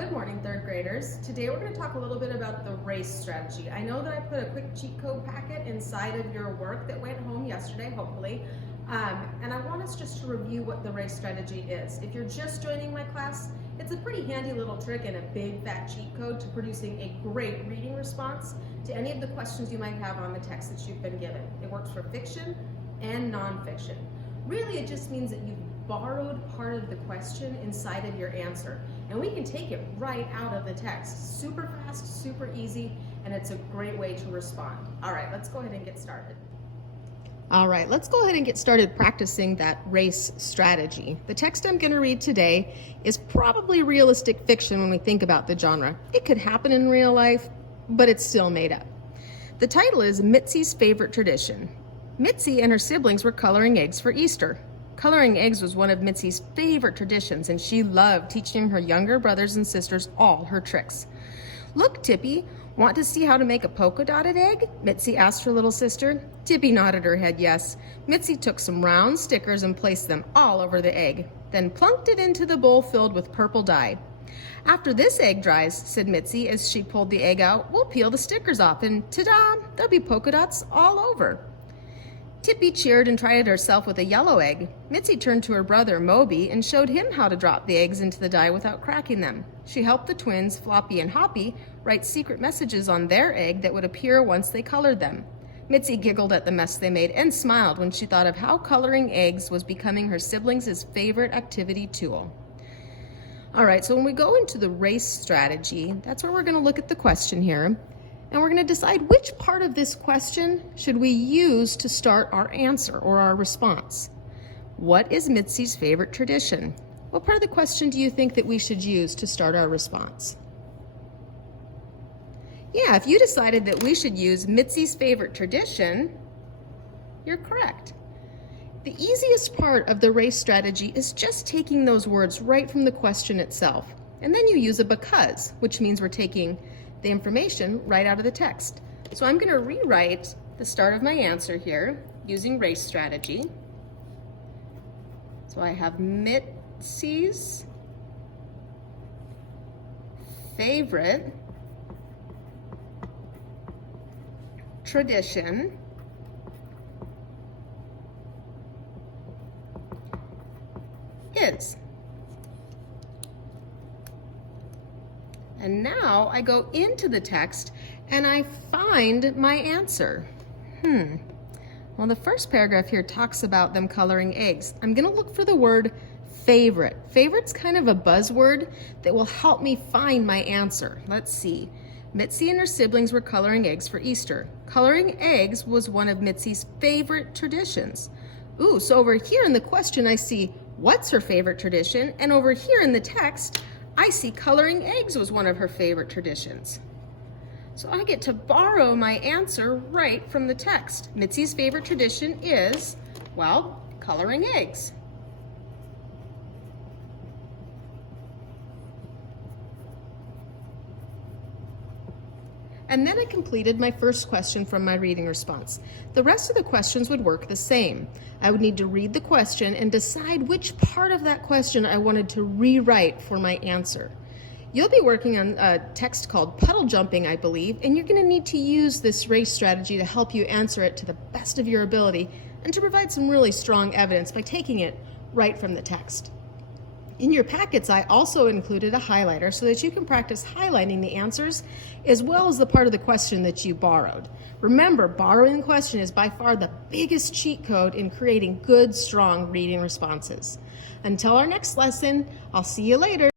Good morning, third graders. Today we're going to talk a little bit about the race strategy. I know that I put a quick cheat code packet inside of your work that went home yesterday, hopefully, and I want us just to review what the race strategy is. If you're just joining my class, it's a pretty handy little trick and a big fat cheat code to producing a great reading response to any of the questions you might have on the text that you've been given. It works for fiction and nonfiction. Really, it just means that you've borrowed part of the question inside of your answer. And we can take it right out of the text. Super fast, super easy, and it's a great way to respond. All right, let's go ahead and get started. All right, let's go ahead and get started practicing that race strategy. The text I'm going to read today is probably realistic fiction when we think about the genre. It could happen in real life, but it's still made up. The title is Mitzi's Favorite Tradition. Mitzi and her siblings were coloring eggs for Easter. Coloring eggs was one of Mitzi's favorite traditions, and she loved teaching her younger brothers and sisters all her tricks. "Look, Tippy, want to see how to make a polka-dotted egg?" Mitzi asked her little sister. Tippy nodded her head yes. Mitzi took some round stickers and placed them all over the egg, then plunked it into the bowl filled with purple dye. "After this egg dries," said Mitzi as she pulled the egg out, "we'll peel the stickers off, and ta-da, there'll be polka dots all over." Tippy cheered and tried it herself with a yellow egg. Mitzi turned to her brother, Moby, and showed him how to drop the eggs into the dye without cracking them. She helped the twins, Floppy and Hoppy, write secret messages on their egg that would appear once they colored them. Mitzi giggled at the mess they made and smiled when she thought of how coloring eggs was becoming her siblings' favorite activity tool. All right, so when we go into the race strategy, that's where we're going to look at the question here. And we're going to decide which part of this question should we use to start our answer or our response. What is Mitzi's favorite tradition? What part of the question do you think that we should use to start our response? Yeah, if you decided that we should use Mitzi's favorite tradition, you're correct. The easiest part of the race strategy is just taking those words right from the question itself. And then you use a because, which means we're taking the information right out of the text. So I'm going to rewrite the start of my answer here using race strategy. So I have Mitzi's favorite tradition is. And now I go into the text and I find my answer. Well, the first paragraph here talks about them coloring eggs. I'm going to look for the word favorite. Favorite's kind of a buzzword that will help me find my answer. Let's see. Mitzi and her siblings were coloring eggs for Easter. Coloring eggs was one of Mitzi's favorite traditions. Ooh, so over here in the question I see what's her favorite tradition, and over here in the text I see coloring eggs was one of her favorite traditions. So I get to borrow my answer right from the text. Mitzi's favorite tradition is, well, coloring eggs. And then I completed my first question from my reading response. The rest of the questions would work the same. I would need to read the question and decide which part of that question I wanted to rewrite for my answer. You'll be working on a text called Puddle Jumping, I believe, and you're going to need to use this race strategy to help you answer it to the best of your ability and to provide some really strong evidence by taking it right from the text. In your packets, I also included a highlighter so that you can practice highlighting the answers as well as the part of the question that you borrowed. Remember, borrowing the question is by far the biggest cheat code in creating good, strong reading responses. Until our next lesson, I'll see you later.